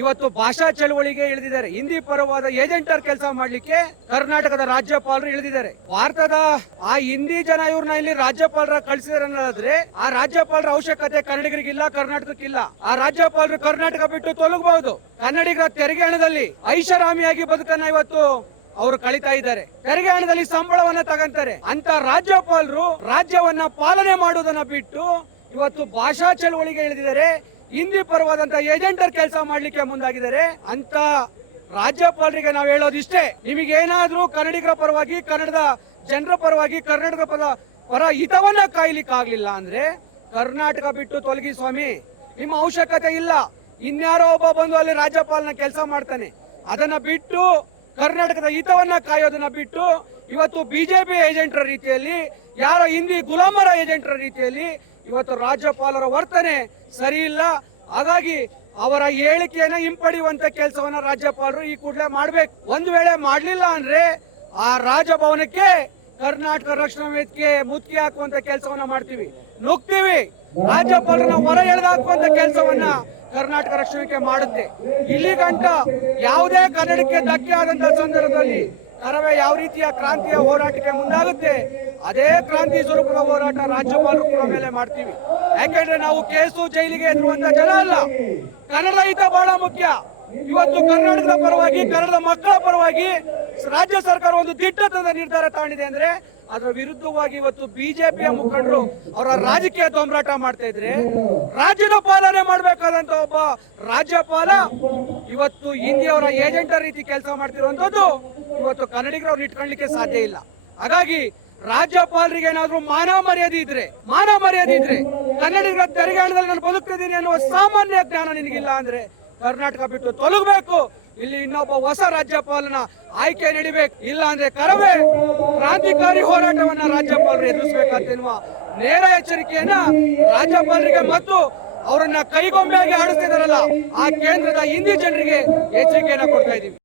ಇವತ್ತು ಭಾಷಾ ಚಳವಳಿಗೆ ಇಳಿದಿದ್ದಾರೆ. ಹಿಂದಿ ಪರವಾದ ಏಜೆಂಟರ್ ಕೆಲಸ ಮಾಡ್ಲಿಕ್ಕೆ ಕರ್ನಾಟಕದ ರಾಜ್ಯಪಾಲರು ಇಳಿದಿದ್ದಾರೆ. ಭಾರತದ ಆ ಹಿಂದಿ ಜನ ಇವ್ರನ್ನ ಇಲ್ಲಿ ರಾಜ್ಯಪಾಲರ ಕಳಿಸಿದಾರೆ. ಆ ರಾಜ್ಯಪಾಲರ ಅವಶ್ಯಕತೆ ಕನ್ನಡಿಗರಿಗಿಲ್ಲ, ಕರ್ನಾಟಕಕ್ಕಿಲ್ಲ. ಆ ರಾಜ್ಯಪಾಲರು ಕರ್ನಾಟಕ ಬಿಟ್ಟು ತೊಲಗಬಹುದು. ಕನ್ನಡಿಗರ ತೆರಿಗೆ ಹಣದಲ್ಲಿ ಐಷಾರಾಮಿಯಾಗಿ ಬದುಕನ್ನ ಇವತ್ತು ಅವರು ಕಳೀತಾ ಇದ್ದಾರೆ. ತೆರಿಗೆ ಹಣದಲ್ಲಿ ಸಂಬಳವನ್ನ ತಗಂತಾರೆ. ಅಂತ ರಾಜ್ಯಪಾಲರು ರಾಜ್ಯವನ್ನ ಪಾಲನೆ ಮಾಡುವುದನ್ನ ಬಿಟ್ಟು ಇವತ್ತು ಭಾಷಾ ಚಳವಳಿಗೆ ಇಳಿದಿದ್ದಾರೆ. ಹಿಂದಿ ಪರವಾದಂತ ಏಜೆಂಟರ್ ಕೆಲಸ ಮಾಡ್ಲಿಕ್ಕೆ ಮುಂದಾಗಿದ್ದಾರೆ. ಅಂತ ರಾಜ್ಯಪಾಲರಿಗೆ ನಾವು ಹೇಳೋದಿಷ್ಟೇ, ನಿಮಗೇನಾದ್ರೂ ಕನ್ನಡಿಗರ ಪರವಾಗಿ, ಕನ್ನಡದ ಜನರ ಪರವಾಗಿ, ಕರ್ನಾಟಕದ ಪರ ಹಿತವನ್ನ ಕಾಯ್ಲಿಕ್ಕೆ ಆಗ್ಲಿಲ್ಲ ಅಂದ್ರೆ ಕರ್ನಾಟಕ ಬಿಟ್ಟು ತೊಲಗಿ ಸ್ವಾಮಿ. ನಿಮ್ಮ ಅವಶ್ಯಕತೆ ಇಲ್ಲ. ಇನ್ಯಾರೋ ಒಬ್ಬ ಬಂದು ಅಲ್ಲಿ ರಾಜ್ಯಪಾಲನ ಕೆಲಸ ಮಾಡ್ತಾನೆ. ಅದನ್ನ ಬಿಟ್ಟು ಕರ್ನಾಟಕದ ಹಿತವನ್ನ ಕಾಯೋದನ್ನ ಬಿಟ್ಟು ಇವತ್ತು ಬಿಜೆಪಿ ಏಜೆಂಟರ ರೀತಿಯಲ್ಲಿ, ಯಾರೋ ಹಿಂದಿ ಗುಲಾಮರ ಏಜೆಂಟರ ರೀತಿಯಲ್ಲಿ ಇವತ್ತು ರಾಜ್ಯಪಾಲರ ವರ್ತನೆ ಸರಿ ಇಲ್ಲ. ಹಾಗಾಗಿ ಅವರ ಹೇಳಿಕೆಯನ್ನ ಹಿಂಪಡೆಯುವಂತ ಕೆಲಸವನ್ನ ರಾಜ್ಯಪಾಲರು ಈ ಕೂಡಲೇ ಮಾಡ್ಬೇಕು. ಒಂದು ವೇಳೆ ಮಾಡ್ಲಿಲ್ಲ ಅಂದ್ರೆ ಆ ರಾಜಭವನಕ್ಕೆ ಕರ್ನಾಟಕ ರಕ್ಷಣಾ ವೇದಿಕೆ ಮುತ್ತಿಗೆ ಹಾಕುವಂತ ಕೆಲಸವನ್ನ ಮಾಡ್ತೀವಿ, ನುಗ್ತೀವಿ. ರಾಜ್ಯಪಾಲರನ್ನ ಹೊರ ಎಳೆದಾಕುವಂತ ಕೆಲಸವನ್ನ ಕರ್ನಾಟಕ ರಕ್ಷಣಾ ವೇದಿಕೆ ಮಾಡುತ್ತೆ. ಇಲ್ಲಿ ಗಂಟ ಯಾವುದೇ ಕನ್ನಡಕ್ಕೆ ಧಕ್ಕೆ ಆದಂತ ಸಂದರ್ಭದಲ್ಲಿ ಕರವೇ ಯಾವ ರೀತಿಯ ಕ್ರಾಂತಿಯ ಹೋರಾಟಕ್ಕೆ ಮುಂದಾಗುತ್ತೆ, ಅದೇ ಕ್ರಾಂತಿ ಸ್ವರೂಪದ ಹೋರಾಟ ರಾಜ್ಯಪಾಲರು ಕೂಡ ಮೇಲೆ ಮಾಡ್ತೀವಿ. ಯಾಕೆಂದ್ರೆ ನಾವು ಕೇಸು ಜೈಲಿಗೆ ಎದುರುವಂತ ಜನ ಅಲ್ಲ. ಕನ್ನಡದ ಹಿತ ಬಹಳ ಮುಖ್ಯ. ಇವತ್ತು ಕರ್ನಾಟಕದ ಪರವಾಗಿ, ಕನ್ನಡದ ಮಕ್ಕಳ ಪರವಾಗಿ ರಾಜ್ಯ ಸರ್ಕಾರ ಒಂದು ದಿಟ್ಟತನದ ನಿರ್ಧಾರ ತಗೊಂಡಿದೆ ಅಂದ್ರೆ ಅದರ ವಿರುದ್ಧವಾಗಿ ಇವತ್ತು ಬಿಜೆಪಿಯ ಮುಖಂಡರು ಅವರ ರಾಜಕೀಯ ದೊಂಬರಾಟ ಮಾಡ್ತಾ ಇದ್ರೆ, ರಾಜ್ಯದ ಪಾಲನೆ ಮಾಡಬೇಕಾದಂತ ಒಬ್ಬ ರಾಜ್ಯಪಾಲ ಇವತ್ತು ಹಿಂದಿಯವರ ಏಜೆಂಟರ್ ರೀತಿ ಕೆಲಸ ಮಾಡ್ತಿರುವಂತದ್ದು ಇವತ್ತು ಕನ್ನಡಿಗರವ್ರು ಇಟ್ಕೊಳ್ಳಿಕ್ಕೆ ಸಾಧ್ಯ ಇಲ್ಲ. ಹಾಗಾಗಿ ರಾಜ್ಯಪಾಲರಿಗೆ ಏನಾದ್ರೂ ಮಾನ ಮರ್ಯಾದೆ ಇದ್ರೆ ಕನ್ನಡಿಗರ ತೆರಿಗೆ ಹಣದಲ್ಲಿ ನಾನು ಬದುಕ್ತಿದ್ದೀನಿ ಅನ್ನುವ ಸಾಮಾನ್ಯ ಜ್ಞಾನ ನಿನಗಿಲ್ಲ ಅಂದ್ರೆ ಕರ್ನಾಟಕ ಬಿಟ್ಟು ತೊಲಗಬೇಕು. ಇಲ್ಲಿ ಇನ್ನೊಬ್ಬ ಹೊಸ ರಾಜ್ಯಪಾಲನ ಆಯ್ಕೆ ನಡಿಬೇಕು. ಇಲ್ಲ ಅಂದ್ರೆ ಕರವೇ ಕ್ರಾಂತಿಕಾರಿ ಹೋರಾಟವನ್ನ ರಾಜ್ಯಪಾಲರು ಎದುರಿಸಬೇಕಂತೆನ್ನುವ ನೇರ ಎಚ್ಚರಿಕೆಯನ್ನ ರಾಜ್ಯಪಾಲರಿಗೆ ಮತ್ತು ಅವರನ್ನ ಕೈಗೊಂಬೆಯಾಗಿ ಆಡಿಸ್ತಿದಾರಲ್ಲ ಆ ಕೇಂದ್ರದ ಹಿಂದಿ ಜನರಿಗೆ ಎಚ್ಚರಿಕೆಯನ್ನ ಕೊಡ್ತಾ ಇದೀವಿ.